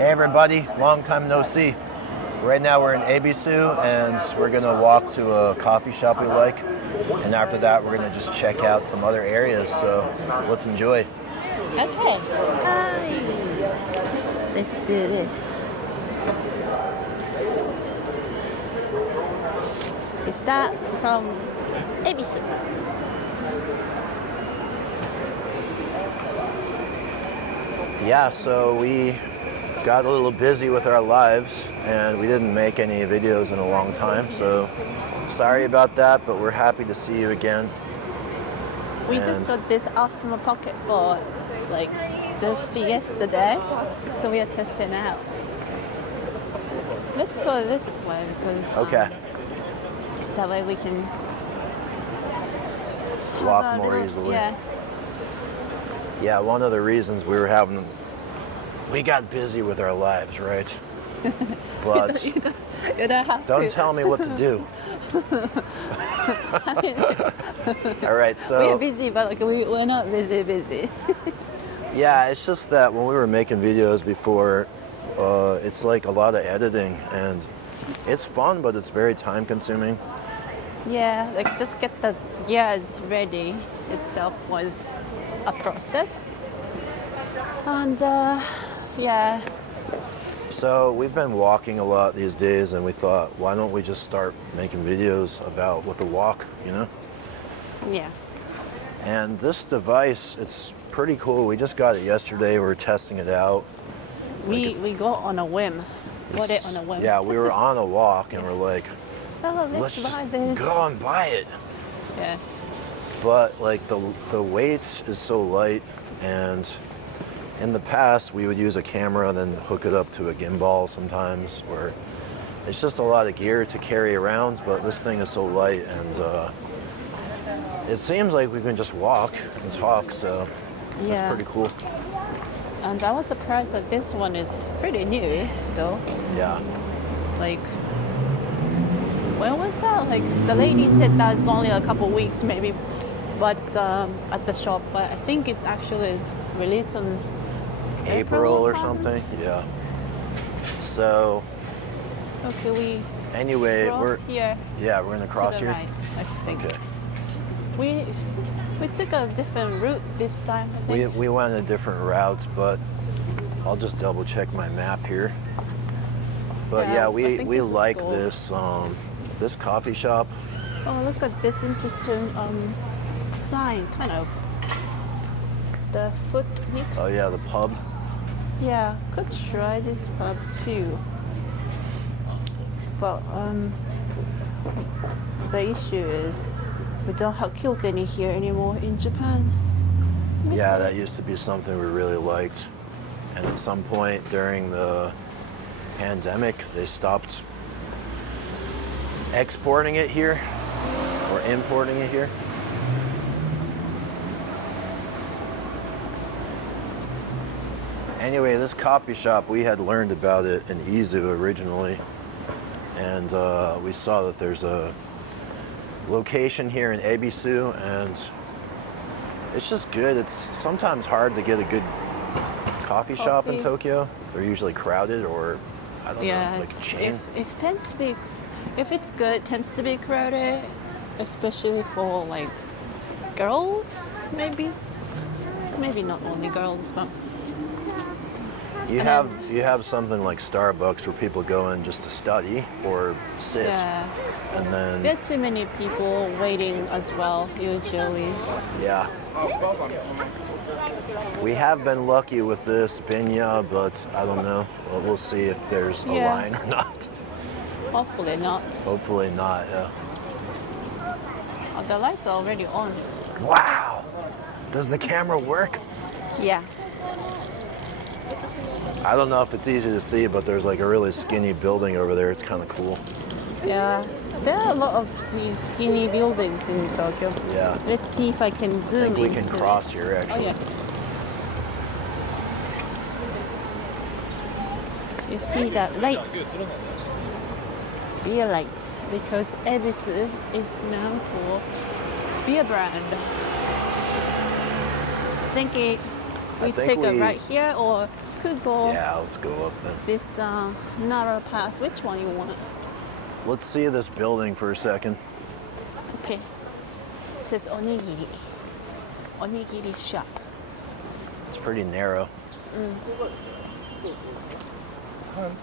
Hey everybody, long time no see. Right now we're in Ebisu and we're gonna walk to a coffee shop we like. And after that we're gonna just check out some other areas, so let's enjoy. Okay. Hi. Let's do this. We start from Ebisu. Yeah, so we got a little busy with our lives and we didn't make any videos in a long time, so sorry about that, but we're happy to see you again. We just got this awesome pocket for like just yesterday, so we are testing out. Let's go this way because that way we can walk more easily. Yeah, one of the reasons we got busy with our lives, right? But you don't have don't to. tell me what to do. All right, so we're busy, but like we're not busy. yeah, it's just that when we were making videos before, it's like a lot of editing, and it's fun, but it's very time consuming. Yeah, like just get the gears ready itself was a process. And yeah. So we've been walking a lot these days, and we thought, why don't we just start making videos about what the walk, you know? Yeah. And this device, it's pretty cool. We just got it yesterday. We were testing it out. We go on a whim. Got it on a whim. Yeah, we were on a walk, and we're like, oh, let's buy just this. go and buy it. Yeah. But like the weight is so light, and in the past we would use a camera and then hook it up to a gimbal sometimes, where it's just a lot of gear to carry around, but this thing is so light, and it seems like we can just walk and talk, so that's pretty cool. And I was surprised that this one is pretty new still. Yeah. Like, when was that? Like, the lady said that's only a couple weeks maybe, but at the shop, but I think it actually is released on April or something. Yeah. So okay, anyway, we're here. Yeah, we're gonna cross to the here. Right, I think. Okay. We took a different route this time, I think. We went a different route, but I'll just double check my map here. But yeah, we like this this coffee shop. Oh, look at this interesting sign, kind of. The food nick. Oh yeah, the pub. Yeah, could try this pub too. But the issue is we don't have Kilkenny here anymore in Japan. Yeah, that used to be something we really liked. And at some point during the pandemic, they stopped exporting it here or importing it here. Anyway, this coffee shop, we had learned about it in Izu originally, and we saw that there's a location here in Ebisu, and it's just good. It's sometimes hard to get a good coffee shop in Tokyo. They're usually crowded, or I don't know, like a chain. If it's good, it tends to be crowded, especially for like girls, maybe not only girls, but you have something like Starbucks where people go in just to study or sit, and then there are too many people waiting as well usually. Yeah. We have been lucky with this binya, but I don't know. We'll see if there's a line or not. Hopefully not. Hopefully not, yeah. Oh, the lights are already on. Wow! Does the camera work? Yeah. I don't know if it's easy to see, but there's like a really skinny building over there. It's kind of cool. Yeah. There are a lot of these skinny buildings in Tokyo. Yeah. Let's see if I can zoom in. I think we can cross here, actually. Oh, yeah. You see that lights, beer lights, because Ebisu is known for beer brand. I think we take a right here, or could go Yeah, let's go up then. this narrow path. Which one you want? Let's see this building for a second. Okay. It says onigiri. Onigiri shop. It's pretty narrow.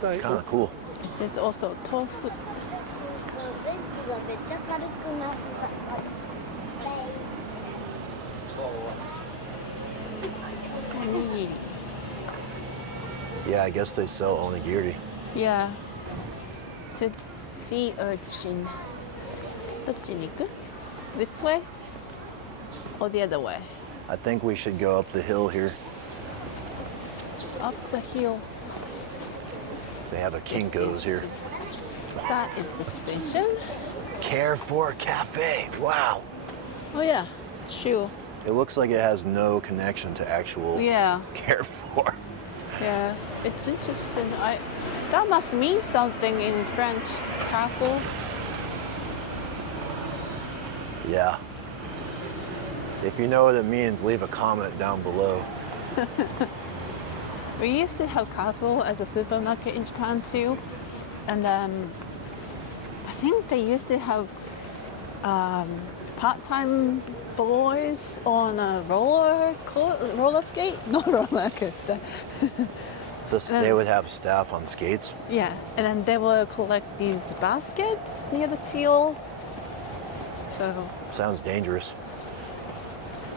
It's kind of cool. It says also tofu. ベンチがめっちゃ軽くなった。Onigiri. Yeah, I guess they sell onigiri. Yeah. It says sea urchin. どっちに行く? This way? Or the other way? I think we should go up the hill here. Up the hill. They have a This Kinko's is here. That is the station. Carrefour Café. Wow. Oh yeah, sure. It looks like it has no connection to actual Yeah, Carrefour. yeah. It's interesting. That must mean something in French. Carrefour. Yeah. If you know what it means, leave a comment down below. We used to have Carrefour as a supermarket in Japan too, and I think they used to have part-time boys on a roller skate, not roller coaster. They would have staff on skates. Yeah, and then they will collect these baskets near the till. So Sounds dangerous.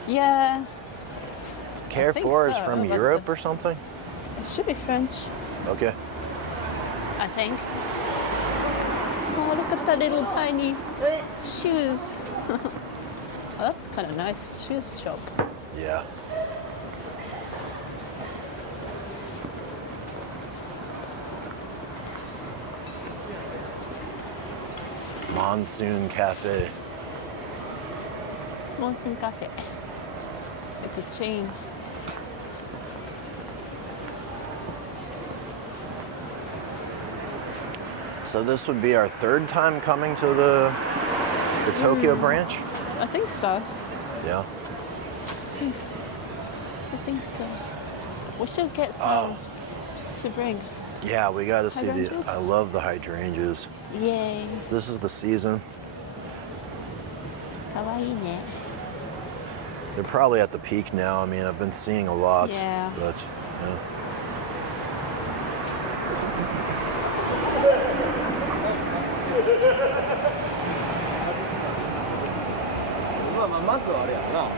yeah, Carrefour is so, from but Europe or something? it should be French, Okay. I think. Oh, look at that little tiny shoes. Oh, that's kind of nice shoes shop. Yeah. Monsoon Cafe. Monsoon Café. It's a chain. So this would be our third time coming to the Tokyo branch? I think so. Yeah. I think so. I think so. We should get some to bring. Yeah, we got to see the. Hydrangeas? I love the hydrangeas. Yay. This is the season. Kawaii ne. They're probably at the peak now. I mean, I've been seeing a lot. Yeah. But, yeah. まずはあれやな。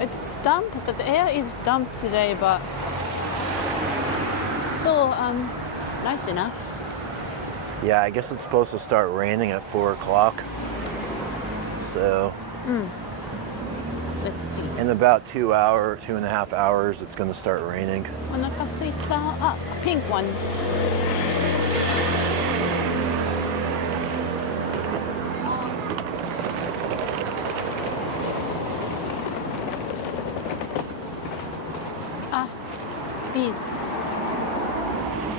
It's damp. The air is damp today, but still nice enough. Yeah, I guess it's supposed to start raining at 4 o'clock. So, Let's see. in about 2.5 hours, it's going to start raining. お腹すいた。あ、pink ones. Ah, these.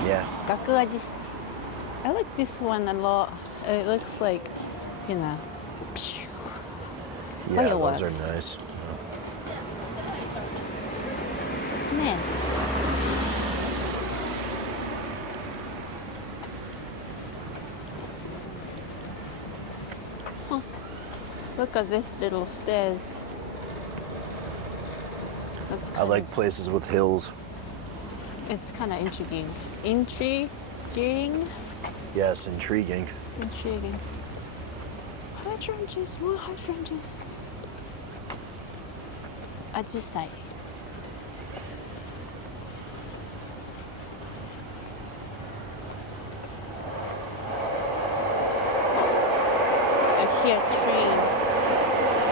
Yeah. ガクアジサイ. I like this one a lot. It looks like, you know, Yeah, those are Fireworks. nice. ね. Huh. Look at this little stairs. That's I like places with hills. It's kind of intriguing. Intriguing. Yes, intriguing. Intriguing. Hydrangeas, more hydrangeas. Ajisai. Here train.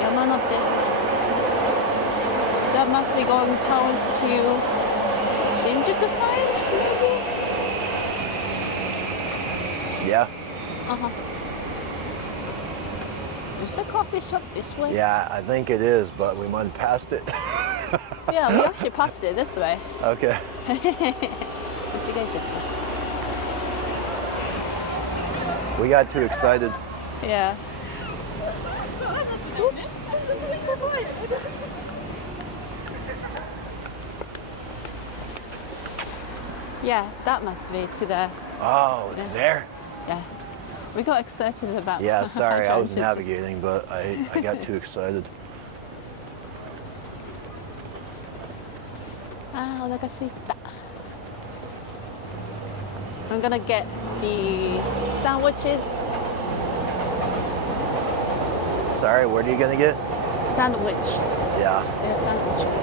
Yamanote. That must be going towards to Shinjuku side, maybe? Yeah. Uh-huh. Is the coffee shop this way? Yeah, I think it is, but we might have passed it. Yeah, we actually passed it this way. Okay. 間違えちゃっ We got too excited.た. Yeah. Ooh, Yeah, that must be to the. Oh, it's Yeah. there. Yeah. We got excited about. Yeah, sorry, I was hydrangeas. navigating, but I got too excited. Ah, お腹すいた. I'm gonna get the sandwiches. Sorry, what are you gonna get? Sandwich. Yeah. Yeah, sandwiches.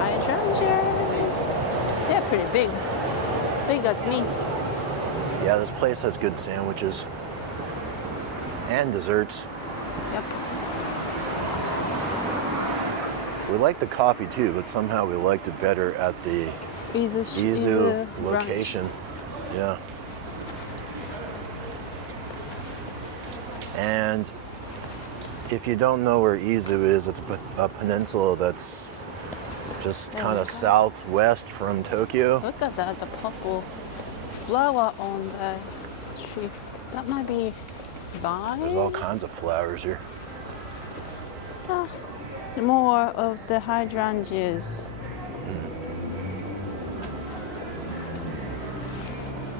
Hydrangeas. They're pretty big. Big as me. Yeah, this place has good sandwiches. And desserts. Yep. We like the coffee too, but somehow we liked it better at the Ebisu location. Yeah. And if you don't know where Ebisu is, it's a peninsula that's just kind of southwest from Tokyo. Look at that, the purple flower on the tree. That might be There's all vine. kinds of flowers here. Ah, more of the hydrangeas.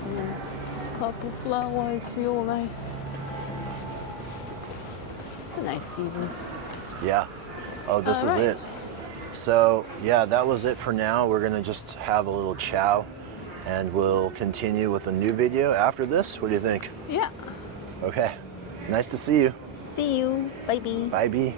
And then purple flower is real nice. It's a nice season. Yeah. Oh, this is All right. it. So, yeah, that was it for now. We're going to just have a little chow and we'll continue with a new video after this. What do you think? Yeah. Okay. Nice to see you. See you. Bye bye. Bye, B.